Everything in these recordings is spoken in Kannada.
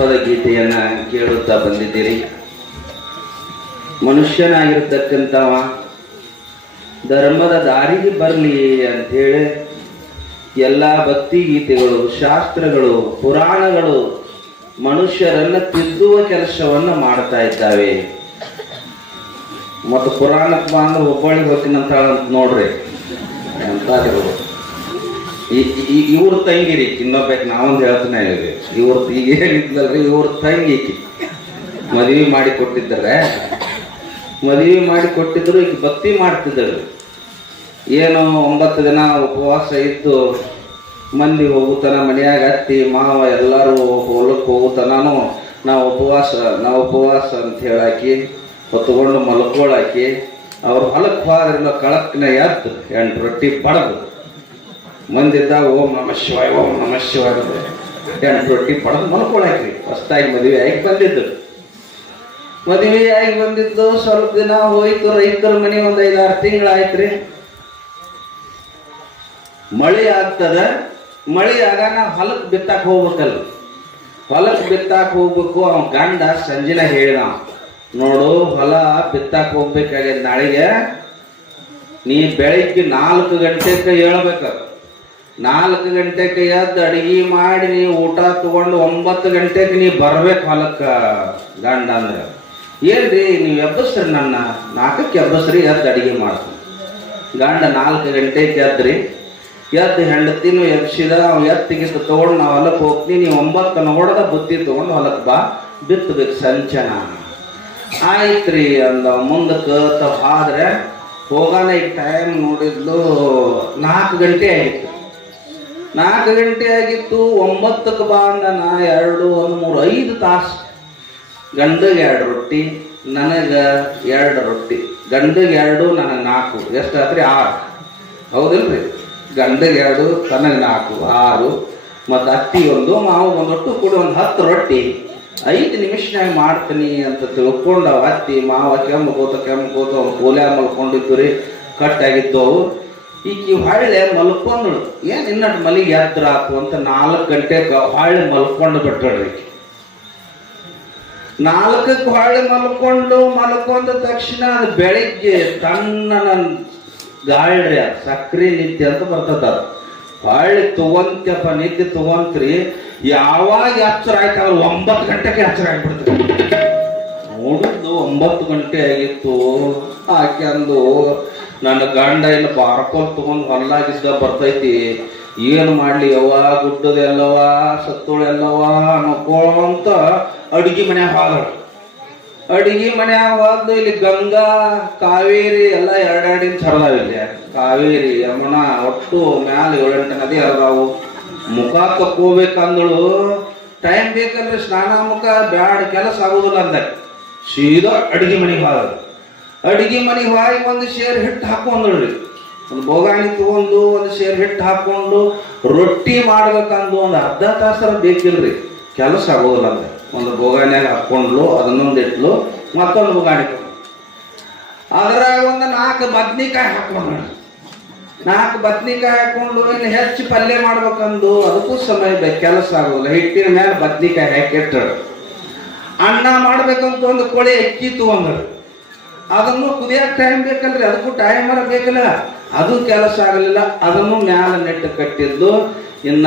ಜಾನಪದ ಗೀತೆಯನ್ನ ಕೇಳುತ್ತಾ ಬಂದಿದ್ದೀರಿ. ಮನುಷ್ಯನಾಗಿರ್ತಕ್ಕಂಥವ ಧರ್ಮದ ದಾರಿಗೆ ಬರಲಿ ಹೇಳಿ ಎಲ್ಲ ಭಕ್ತಿ ಗೀತೆಗಳು, ಶಾಸ್ತ್ರಗಳು, ಪುರಾಣಗಳು ಮನುಷ್ಯರನ್ನ ತಿದ್ದುವ ಕೆಲಸವನ್ನ ಮಾಡ್ತಾ ಇದ್ದಾವೆ. ಮತ್ತು ಪುರಾಣಕ್ಕೆ ಬಂದು ಹುಬ್ಬಳ್ಳಿ ಹೋಗ್ತೀನಿ ಅಂತ ನೋಡ್ರಿ. ಅಂತ ಇವ್ರ ತಂಗಿರಿ ಇನ್ನೊಬ್ಬ ನಾವೊಂದು ಹೇಳ್ತಾನೆ ಇವ್ರ ಈಗ ಹೇಳಿದ್ಲಲ್ರಿ ಇವ್ರ ತಂಗಿ ಈಕಿ. ಮದುವೆ ಮಾಡಿ ಕೊಟ್ಟಿದ್ದಾರೆ. ಮದುವೆ ಮಾಡಿ ಕೊಟ್ಟಿದ್ರು ಈಗ ಭಕ್ತಿ ಮಾಡ್ತಿದ್ದಳು. ಏನು ಒಂಬತ್ತು ದಿನ ಉಪವಾಸ ಇದ್ದು ಮಂದಿ ಹೋಗುತ್ತಾನ ಮನೆಯಾಗ ಅತ್ತಿ, ಮಾವ ಎಲ್ಲರೂ ಹೊಲಕ್ಕೆ ಹೋಗುತ್ತಾನು ನಾವು ಉಪವಾಸ ನಾವು ಉಪವಾಸ ಅಂತ ಹೇಳಾಕಿ ಹೊತ್ಕೊಂಡು ಮಲ್ಕೊಳಾಕಿ, ಅವ್ರು ಹೊಲಕ್ಕೆ ಹೋದ್ರಿಂದ ಕಳಕ್ನ ಎತ್ತು ಎಂಟು ರೊಟ್ಟಿ ಬಡದು. ಮಂದಿದ್ದಾಗ ಓಂ ನಮ ಶಿವಾಯ, ಓಂ ನಮ ಶಿವಾಯ ಎಂಟು ರೊಟ್ಟಿ ಪಡೆದು ಮಲ್ಕೊಳಕ್ರಿ. ಹೊಸ್ದಾಗಿ ಮದುವೆ ಆಗಿ ಬಂದಿದ್ದು. ಮದುವೆ ಆಗಿ ಬಂದಿದ್ದು ಸ್ವಲ್ಪ ದಿನ ಹೋಯ್ತು, ರೈತರ ಮನೆ ಒಂದು ಐದಾರು ತಿಂಗಳಾಯ್ತ್ರಿ. ಮಳೆ ಆಗ್ತದ, ಮಳೆ ಆಗಾನ ಹೊಲಕ್ಕೆ ಬಿತ್ತಾಕ ಹೋಗ್ಬೇಕಲ್ಲ. ಹೊಲಕ್ಕೆ ಬಿತ್ತಾಕ ಹೋಗ್ಬೇಕು, ಅವ ಗಂಡ ಸಂಜಿನ ಹೇಳಿದ. ನೋಡು, ಹೊಲ ಬಿತ್ತಾಕ ಹೋಗ್ಬೇಕಾಗ್ಯದ ನಾಳೆಗೆ. ನೀ ಬೆಳಿಗ್ಗೆ ನಾಲ್ಕು ಗಂಟೆಗೆ ಹೇಳ್ಬೇಕ. ನಾಲ್ಕು ಗಂಟೆಗೆ ಎದ್ದು ಅಡಿಗೆ ಮಾಡಿ ನೀ ಊಟ ತಗೊಂಡು ಒಂಬತ್ತು ಗಂಟೆಗೆ ನೀ ಬರ್ಬೇಕು ಹೊಲಕ್ಕೆ, ಗಂಡ ಅಂದ್ರೆ. ಏನ್ರಿ, ನೀವು ಎಬ್ಬಸ್ರಿ ನನ್ನ. ನಾಲ್ಕಕ್ಕೆ ಎಬ್ಬಸ್ರಿ, ಎದ್ದು ಅಡಿಗೆ ಮಾಡ್ತೀನಿ. ಗಂಡ ನಾಲ್ಕು ಗಂಟೆಗೆ ಎದ್ರಿ. ಎದ್ದು ಹೆಂಡತಿನೂ ಎಬ್ಸಿದ ಅವ್ನು ಎತ್ತಿಗೆ ತಗೊಂಡು ನಾವು ಹೊಲಕ್ಕೆ ಹೋಗ್ತೀನಿ. ನೀವು ಒಂಬತ್ತು ನೋಡದ ಬುತ್ತಿ ತಗೊಂಡು ಹೊಲಕ್ಕೆ ಬಾ. ಬಿತ್ತಬೇಕು ಸಂಚನ. ಆಯ್ತ್ರಿ ಅಂದ. ಮುಂದಕ್ಕೆ ತ ಆದ್ರೆ ಹೋಗೋಣ ಈಗ ಟೈಮ್ ನೋಡಿದ್ಲು ನಾಲ್ಕು ಗಂಟೆ ಆಗಿತ್ತು ನಾಲ್ಕು ಗಂಟೆ ಆಗಿತ್ತು, ಒಂಬತ್ತಕ್ಕೆ ಬಾ ನಾ ಎರಡು, ಒಂದು, ಮೂರು, ಐದು ತಾಸು. ಗಂಡಗೆ ಎರಡು ರೊಟ್ಟಿ, ನನಗೆ ಎರಡು ರೊಟ್ಟಿ. ಗಂಡಗೆ ಎರಡು, ನನಗೆ ನಾಲ್ಕು. ಎಷ್ಟಾತ್ರಿ? ಆರು. ಹೌದಿಲ್ರಿ? ಗಂಡಗೆ ಎರಡು, ತನಗೆ ನಾಲ್ಕು, ಆರು. ಮತ್ತು ಅತ್ತಿ ಒಂದು, ಮಾವು ಒಂದೊಟ್ಟು ಕೂಡ ಒಂದು ಹತ್ತು ರೊಟ್ಟಿ. ಐದು ನಿಮಿಷನಾಗ ಮಾಡ್ತೀನಿ ಅಂತ ತಿಳ್ಕೊಂಡು ಅತ್ತಿ, ಮಾವ ಕೆಮ್ಮಕೋತ ಕೆಮ್ಮಕೋತ ಅವ್ನು ಕೂಲ್ಯಾಗ ಮಲ್ಕೊಂಡಿದ್ದು ರೀ. ಕಟ್ಟಾಗಿತ್ತು ಅವು. ಈಕಿ ಹೊಳ್ಳೆ ಮಲ್ಕೊಂಡ್ಳು. ಏನು ಇನ್ನಟ್ ಮಲಿಗೆ ಎದ್ರಾಕು ಅಂತ ನಾಲ್ಕು ಗಂಟೆಗೆ ಹೊಳ್ಳೆ ಮಲ್ಕೊಂಡು ಬಿಟ್ಟಳ್ರಿ. ಈಕಿ ನಾಲ್ಕಕ್ಕೆ ಹೊಳ್ಳೆ ಮಲ್ಕೊಂಡು ಮಲ್ಕೊಂಡ ತಕ್ಷಣ ಅದು ಬೆಳಿಗ್ಗೆ ತನ್ನ ಗಾಳ್ರಿ, ಅದು ಸಕ್ರೆ ನಿದ್ದೆ ಅಂತ ಬರ್ತದ ಅದು. ಹೊಳ್ಳಿ ತಗೊಂತ್ಯಪ್ಪ ನಿತ್ಯ ತಗೊಂತ್ರಿ ಯಾವಾಗ ಎಚ್ಚರ ಆಯ್ತು ಅವ್ರು ಒಂಬತ್ತು ಗಂಟೆಗೆ ಎಚ್ಚರ ಆಗ್ಬಿಡ್ತು. ನೋಡಿದ್ದು ಒಂಬತ್ತು ಗಂಟೆ ಆಗಿತ್ತು ಆಕೆ ಅಂದು ನನ್ನ ಗಂಡ ಇಲ್ಲ ಬಾರ್ಕೋಲ್ ತಗೊಂಡು ಹೊಲ್ಲಾಗಿದ್ದ ಬರ್ತೈತಿ. ಏನು ಮಾಡ್ಲಿ ಯವ್ವ ಗುಡ್ಡದ ಎಲ್ಲವ ಸತ್ತೋಳು ಎಲ್ಲವ ಅನ್ನೋಂತ ಅಡಿಗೆ ಮನ್ಯಾಗ ಹೋದಳು. ಅಡಿಗೆ ಮನ್ಯಾಗ ಹೋದ್ದು ಇಲ್ಲಿ ಗಂಗಾ, ಕಾವೇರಿ ಎಲ್ಲ ಎರಡೆರಡಿನ ಹರಿದಾವ ಇಲ್ಲಿ. ಕಾವೇರಿ, ಯಮುನಾ, ಒಟ್ಟು ಮ್ಯಾಲ ಏಳೆಂಟು ನದಿ ಹರಿದಾವು ಮುಖ ತಕ್ಕೋಬೇಕಂದಳು ಟೈಮ್ ಬೇಕಂದ್ರೆ ಸ್ನಾನ ಮುಖ ಬ್ಯಾಡ ಕೆಲಸ ಆಗುದಿಲ್ಲ ಅಂದ. ಸೀದಾ ಅಡಿಗೆ ಮನೆಗೆ ಹೋದ ಅಡಿಗೆ ಮನೆಗೆ ಹೋಗಿ ಒಂದು ಶೇರ್ ಹಿಟ್ಟು ಹಾಕೊಂಡ್ರಿ ಒಂದು ಬೋಗಾಣಿ ತಗೊಂಡು ಒಂದು ಶೇರ್ ಹಿಟ್ಟು ಹಾಕೊಂಡು ರೊಟ್ಟಿ ಮಾಡ್ಬೇಕಂದು ಒಂದು ಅರ್ಧ ತಾಸರ ಬೇಕಿಲ್ರಿ. ಕೆಲಸ ಆಗೋದಿಲ್ಲ ಅಂದ್ರೆ. ಒಂದು ಬೋಗಾಣಿಯಾಗ ಹಾಕೊಂಡ್ಲು ಅದನ್ನೊಂದು ಇಟ್ಲು ಮತ್ತೊಂದು ಬೋಗಾಣಿ ಅದ್ರಾಗ ಒಂದು ನಾಲ್ಕು ಬದ್ನಿಕಾಯಿ ಹಾಕೊಂಡ್ರಿ ನಾಲ್ಕು ಬದ್ನಿಕಾಯಿ ಹಾಕೊಂಡು ಇನ್ನು ಹೆಚ್ಚು ಪಲ್ಯ ಮಾಡ್ಬೇಕಂದು ಅದಕ್ಕೂ ಸಮಯ ಬೇಕು, ಕೆಲಸ ಆಗೋದಿಲ್ಲ. ಹಿಟ್ಟಿನ ಮೇಲೆ ಬದ್ನಿಕಾಯಿ ಹಾಕಿಟ್ಟರು ಅನ್ನ ಮಾಡ್ಬೇಕಂತ ಒಂದು ಕೋಳಿ ಅಕ್ಕಿ ತಗೊಂಡ್ರು ಅದನ್ನು ಕುದಿಯಕ್ಕೆ ಟೈಮ್ ಬೇಕಲ್ರಿ ಅದಕ್ಕೂ ಟೈಮರ ಬೇಕಲ್ಲ. ಅದು ಕೆಲಸ ಆಗಲಿಲ್ಲ. ಅದನ್ನು ಮ್ಯಾಲ ನೆಟ್ಟು ಕಟ್ಟಿದ್ದು, ಇನ್ನ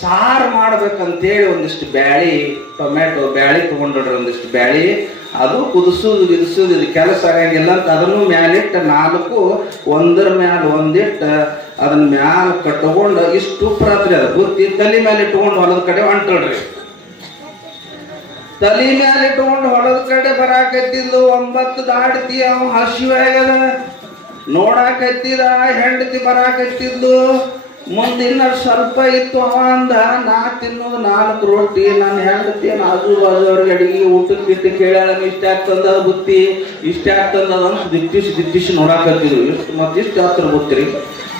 ಸಾರು ಮಾಡ್ಬೇಕಂತೇಳಿ ಒಂದಿಷ್ಟು ಬ್ಯಾಳಿ, ಟೊಮ್ಯಾಟೊ ಬ್ಯಾಳಿ ತಗೊಂಡ್ರಿ ಒಂದಿಷ್ಟು ಬ್ಯಾಳಿ. ಅದು ಕುದಿಸೋದು ಗಿದಿಸೋದು ಇದು ಕೆಲಸ ಆಗಂಗಿಲ್ಲ ಅಂತ ಅದನ್ನು ಮ್ಯಾಲಿಟ್ಟು ನಾಲ್ಕು, ಒಂದರ ಮ್ಯಾಲ ಒಂದಿಟ್ಟು ಅದನ್ನ ಮ್ಯಾಲ ಕಟ್ಕೊಂಡು ಇಷ್ಟು ಉಪ್ರಾತ್ರಿ ಅದು. ಬುತ್ತಿ ತಲೆ ಮೇಲೆ ಇಟ್ಕೊಂಡು ಹೊಲದ ಕಡೆ ಹೊಂಟಳ್ರಿ. ತಲೆ ಮ್ಯಾಲೆ ಇಟ್ಕೊಂಡು ಹೊಲದ ಕಡೆ ಬರಾಕತ್ತಿದ್ಲು, ಒಂಬತ್ತು ದಾಡ್ತಿ ಅವ ಹಸಿವಾಗದ ನೋಡಾಕತ್ತಿದ, ಹೆಂಡತಿ ಬರಾಕತ್ತಿದ್ಲು. ಮುಂದಿನ ಸ್ವಲ್ಪ ಇತ್ತು ಅವ ಅಂದ, ನಾ ತಿನ್ನೋದು ನಾಲ್ಕು ರೊಟ್ಟಿ, ನನ್ನ ಹೆಂಡತಿ ಆಜು ಬಾಜು ಅವ್ರಿಗೆ ಅಡಿಗೆ ಊಟಕ್ಕೆ ಬಿಟ್ಟು ಕೇಳ್ಯಾಳ ಇಷ್ಟ ಆಗ್ತಂದ ಬುತ್ತಿ, ಇಷ್ಟ ಆಗ್ತಂದ ಅಂತ ದಿಟ್ಟಿಸಿ ದಿಟ್ಟಿಸಿ ನೋಡಾಕತ್ತಿದ್ರು ಇಷ್ಟು ಮತ್ತೆ ಇಷ್ಟು ಹತ್ರ ಬುತ್ತಿರಿ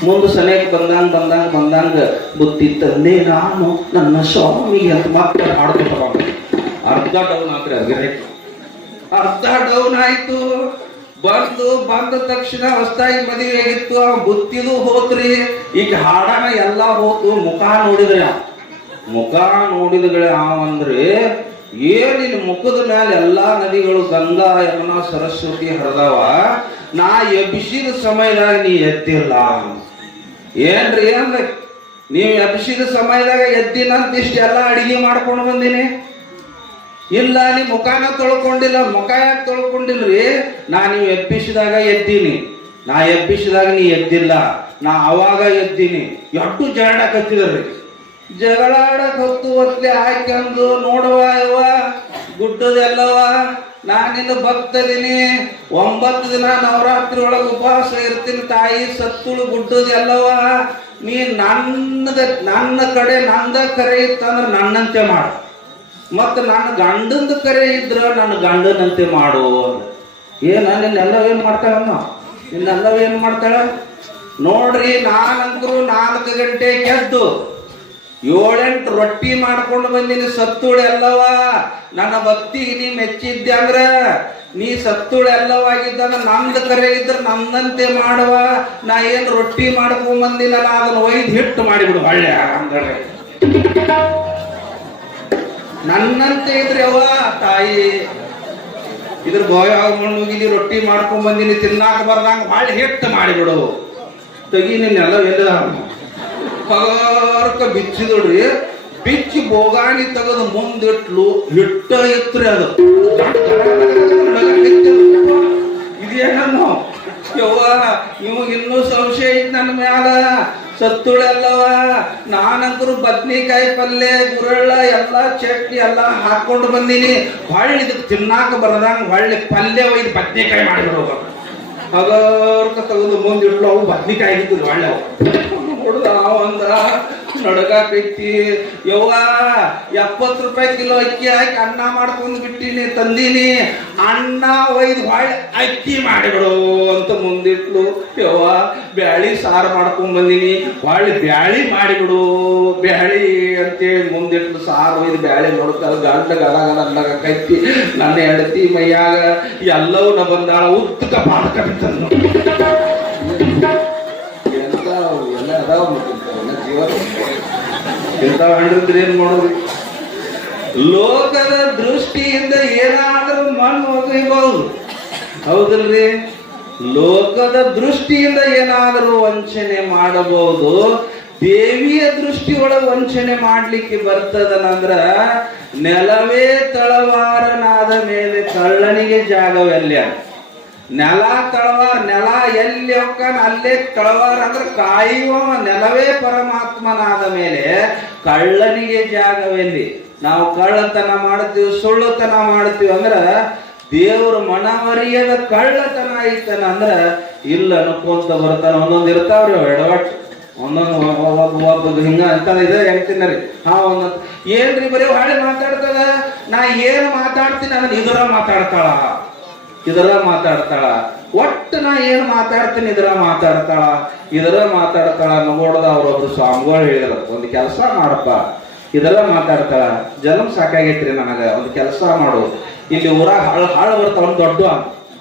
ಮುಂದೆ ಸನೇಕ್ ಬಂದಂಗ ಬಂದಂಗ ಬಂದಂಗ ಬುತ್ತಿ ತಂದೆ, ನಾನು ನನ್ನ ಸ್ವಾಮಿಗೆ ಅಂತ ಮಾತ್ರ ಅರ್ಧ ಡೌನ್ ಆದ್ರೆ ಅದ್ಗೆ ಅರ್ಧ ಡೌನ್ ಆಯ್ತು. ಬಂದು ಬಂದ ತಕ್ಷಣ ಹೊಸ್ತಾಗಿ ಮದುವೆ ಆಗಿತ್ತು. ಆ ಬುತ್ತಿದು ಹೋತ್ರಿ. ಈಗ ಹಾಡನ ಎಲ್ಲ ಹೋತು. ಮುಖ ನೋಡಿದ್ರೆ ಅವ ಮುಖ ನೋಡಿದ್ರೆ ಅಂದ್ರೆ ಏನಿನ್ ಮುಖದ ಮೇಲೆ ಎಲ್ಲಾ ನದಿಗಳು ಗಂಗಾ, ಯಮುನಾ, ಸರಸ್ವತಿ ಹರಿದವ? ನಾ ಎಬ್ಬಿಸಿದ ಸಮಯದಾಗ ನೀ ಎದ್ದಿಲ್ಲ. ಏನ್ರಿ ಅಂದ್ರೆ ನೀವು ಎಬ್ಬಿಸಿದ ಸಮಯದಾಗ ಎದ್ದಿನಂತ ಇಷ್ಟೆಲ್ಲ ಅಡಿಗೆ ಮಾಡ್ಕೊಂಡು ಬಂದೀನಿ. ಇಲ್ಲ, ನೀ ಮುಖಾನ ತೊಳ್ಕೊಂಡಿಲ್ಲ, ಮುಖ ಯಾಕೆ ತೊಳ್ಕೊಂಡಿಲ್ರಿ? ನಾ ನೀವು ಎಬ್ಬಿಸಿದಾಗ ಎದ್ದೀನಿ. ನಾ ಎಬ್ಬಿಸಿದಾಗ ನೀ ಎದ್ದಿಲ್ಲ. ನಾ ಅವಾಗ ಎದ್ದೀನಿ. ಎಷ್ಟು ಜಗಳಾಡಕತ್ತಿದ್ರಿ ಜಗಳಾಡಕ್ ಹೊತ್ತು ಹೊತ್ಲೆ ಹಾಕ್ಯಂದು, ನೋಡುವ ಇವ ಗುಡ್ಡದೆಲ್ಲವ, ನಾನಿನ್ನು ಭಕ್ತದೀನಿ ಒಂಬತ್ತು ದಿನ ನವರಾತ್ರಿ ಒಳಗೆ ಉಪವಾಸ ಇರ್ತೀನಿ ತಾಯಿ, ಸತ್ತುಳು ಗುಡ್ಡದೆಲ್ಲವ. ನೀ ನನ್ನದ, ನನ್ನ ಕಡೆ ನಂದ ಕರೆ ಇತ್ತಂದ್ರೆ ನನ್ನಂತೆ ಮಾಡು. ಮತ್ತು ನನ್ನ ಗಂಡಂದು ಕರೆ ಇದ್ರ ನನ್ನ ಗಂಡನಂತೆ ಮಾಡು ಏನು ನಿನ್ನೆಲ್ಲ ಏನ್ ಮಾಡ್ತಾಳಮ್ಮ? ನಿನ್ನೆಲ್ಲ ಏನು ಮಾಡ್ತಾಳ? ನೋಡ್ರಿ, ನಾನಂದ್ರು ನಾಲ್ಕು ಗಂಟೆ ಕೆದ್ದು ಏಳೆಂಟು ರೊಟ್ಟಿ ಮಾಡ್ಕೊಂಡು ಬಂದೀನಿ ಸತ್ತುಳು ಎಲ್ಲವ ನನ್ನ ಭಕ್ತಿ ನೀ ಮೆಚ್ಚಿದ್ದೆ ಅಂದ್ರ, ನೀ ಸತ್ತುಳು ಎಲ್ಲವಾಗಿದ್ದಾಗ ನಂದು ಕರೆ ಇದ್ರ ನಮ್ದಂತೆ ಮಾಡುವ. ನಾ ಏನು ರೊಟ್ಟಿ ಮಾಡ್ಕೊಂಡ್ ಬಂದಿನಲ್ಲ, ಅದನ್ನ ಒಯ್ದು ಹಿಟ್ಟು ಮಾಡಿಬಿಡು ಹಳ್ಳೆ ಹಂಗಾರೆ ನನ್ನಂತೆ ಇದ್ರಿ ಅವ ತಾಯಿ. ಇದ್ರ ಗೋಯ ಹೋಗಿಲಿ ರೊಟ್ಟಿ ಮಾಡ್ಕೊಂಡ್ ಬಂದಿನಿ, ತಿನ್ನಾಕ ಬರ್ದಂಗ ಭಾಳ ಹಿಟ್ಟು ಮಾಡಿಬಿಡು. ತಗಿ ನಿನ್ನೆಲ್ಲ ಎಲ್ಲ ಪಗಾರ್ಕ ಬಿಚ್ಚಿದ್ರಿ ಬಿಚ್ಚಿ ಬೋಗಾಣಿ ತೆಗೆದು ಮುಂದಿಟ್ಲು, ಹಿಟ್ಟ ಎತ್ರಿ ಅದು. ಇದೇನನ್ನು ಯವ್ವ, ನಿಮಗೆ ಇನ್ನೂ ಸಂಶಯ ಇತ್ತು ನನ್ನ ಮ್ಯಾಲ? ಸತ್ತುಳೆಲ್ಲವ ನಾನಂತರೂ ಬದ್ನಿಕಾಯಿ ಪಲ್ಯ ಗುರಳ್ಳ ಎಲ್ಲ ಚಟ್ನಿ ಎಲ್ಲ ಹಾಕೊಂಡು ಬಂದೀನಿ ಹೊಳ್ಳಿ ಇದಕ್ಕೆ ತಿನ್ನಾಕ ಬರದಂಗ ಹೊಳ್ಳಿ ಪಲ್ಯ ಒಯ್ದು ಬದ್ನಿಕಾಯಿ ಮಾಡಿಬಿಡೋದು ಅದರ್ಕ ತೆಗೆದು ಮುಂದಿಟ್ಲು ಅವು ಬದ್ನಿಕಾಯಿ ಇದ್ದು ಒಳ್ಳೆ ಅವ ಒಂದ ನಡಗಾಕೈತಿ. ಯವ್ವ, ಎಪ್ಪತ್ತು ರೂಪಾಯಿ ಕಿಲೋ ಅಕ್ಕಿ ಹಾಕಿ ಅನ್ನ ಮಾಡ್ಕೊಂಡು ಬಿಟ್ಟಿನಿ, ತಂದೀನಿ. ಅನ್ನ ಒಯ್ದು ಬಾಳೆ ಅಕ್ಕಿ ಮಾಡಿಬಿಡು ಅಂತ ಮುಂದಿಟ್ಲು. ಯವ್ವ, ಬ್ಯಾಳಿ ಸಾರು ಮಾಡ್ಕೊಂಡ್ ಬಂದೀನಿ. ಬಾಳೆ ಬ್ಯಾಳಿ ಮಾಡಿಬಿಡು, ಬ್ಯಾಳಿ ಅಂತೇಳಿ ಮುಂದಿಟ್ಲು. ಸಾರು ಒಯ್ದು ಬ್ಯಾಳಿ ನೋಡ್ತಾಳ ಗಂಡ ಗಡ ಅನ್ನಕೈತಿ ನನ್ನ ಹೆಂಡತಿ ಮೈಯಾಗ ಎಲ್ಲವನ್ನ ಬಂದಾಳ, ಉತ್ತಕ ಪಾದಕ ಬಿತ್ತನ್ನು ಎಲ್ಲ ಅದಾವ ಮತ್ತೆ ಎಲ್ಲ ಜೀವ ಇಂಥ ಹಣ್ಣಿದ್ರೆ ಏನ್ ಮಾಡೋದು? ಲೋಕದ ದೃಷ್ಟಿಯಿಂದ ಏನಾದರೂ ಮಣ್ಣು ಒಗೈಬಹುದು ಹೌದಲ್ರಿ? ಲೋಕದ ದೃಷ್ಟಿಯಿಂದ ಏನಾದರೂ ವಂಚನೆ ಮಾಡಬಹುದು. ದೇವಿಯ ದೃಷ್ಟಿ ಒಳಗ ವಂಚನೆ ಮಾಡ್ಲಿಕ್ಕೆ ಬರ್ತದನಂದ್ರ ನೆಲವೇ ತಳವಾರನಾದ ಮೇಲೆ ಕಳ್ಳನಿಗೆ ಜಾಗವೆಲ್ಲ. ನೆಲ ತಳವಾರ, ನೆಲ ಎಲ್ಲಿ ಹೋಗ್ತಾನ ಅಲ್ಲೇ ತಳವಾರ ಅಂದ್ರೆ ಕಾಯುವ ನೆಲವೇ ಪರಮಾತ್ಮನಾದ ಮೇಲೆ ಕಳ್ಳನಿಗೆ ಜಾಗವೆಲ್ಲಿ? ನಾವು ಕಳ್ಳತನ ಮಾಡ್ತೀವಿ, ಸುಳ್ಳುತನ ಮಾಡ್ತೀವಿ ಅಂದ್ರ ದೇವ್ರ ಮನವರಿಯದ ಕಳ್ಳತನ ಐತನ ಅಂದ್ರ ಇಲ್ಲ ಅನ್ಕೊಂತ ಬರ್ತಾನ. ಒಂದೊಂದ್ ಇರ್ತಾವ್ರಿ ಎಡವಟ್ ಒಂದೊಂದು ಹಿಂಗ ಅಂತ ಇದೆ ಹೇಳ್ತೀನಿ ರೀ? ಹಾ ಒಂದ್ ಏನ್ರಿ ಬರೀ ಹಾಳೆ ಮಾತಾಡ್ತದ ನಾ ಏನ್ ಮಾತಾಡ್ತೀನಿ ಅದನ್ನ ಇದರ ಮಾತಾಡ್ತಾಳ? ಇದರ ಮಾತಾಡ್ತಾಳ. ಒಟ್ಟು ನಾ ಏನ್ ಮಾತಾಡ್ತೀನಿ ಇದರ ಮಾತಾಡ್ತಾಳ? ಇದರ ಮಾತಾಡ್ತಾಳ ನೋಡದ ಅವ್ರೊಬ್ರು ಸ್ವಾಮಿಗಳು ಹೇಳಿದ್ರ, ಒಂದು ಕೆಲಸ ಮಾಡಪ್ಪ. ಇದರ ಮಾತಾಡ್ತಾಳ, ಜನ್ಮ ಸಾಕಾಗೈತ್ರಿ ನನಗ, ಒಂದು ಕೆಲಸ ಮಾಡು. ಇಲ್ಲಿ ಊರಾಗ ಹಾಳು ಹಾಳು ಬರ್ತಾವ ದೊಡ್ಡ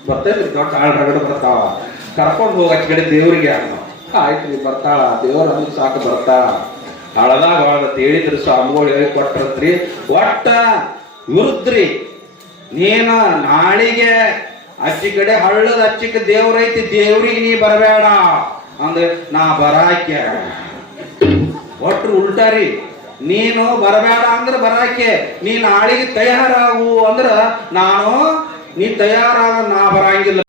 ಬರ್ತೈತ್ರಿ, ದೊಡ್ಡ ಹಾಳು ರಗಡ ಬರ್ತಾವ. ಕರ್ಕೊಂಡು ಹೋಗ ಕಡೆ ದೇವ್ರಿಗೆ ಆಯ್ತು ಆಯ್ತ್ರಿ ಬರ್ತಾಳ, ದೇವ್ರ ಅಂದ್ರೆ ಸಾಕು ಬರ್ತಾಳ. ಹಳದಾಗ ಹೇಳಿದ್ರು ಸ್ವಾಮಿಗಳು ಹೇಳಿ ಕೊಟ್ರತ್ರಿ. ಒಟ್ಟ ವಿರುದ್ರಿ ನೀನು ನಾಳಿಗೆ ಅಚ್ಚಿ ಕಡೆ ಹಳ್ಳದ ಅಚ್ಚಿಕ ದೇವ್ರೈತಿ ದೇವ್ರಿಗೆ ನೀ ಬರಬೇಡ ಅಂದ್ರೆ ನಾ ಬರಾಕೆ ಒಟ್ರು ಉಲ್ಟಾರಿ, ನೀನು ಬರಬೇಡ ಅಂದ್ರೆ ಬರಾಕೆ, ನೀ ನಾಳಿಗೆ ತಯಾರಾಗು ಅಂದ್ರ ನಾನು, ನೀ ತಯಾರಾಗ ನಾ ಬರಂಗಿಲ್ಲ.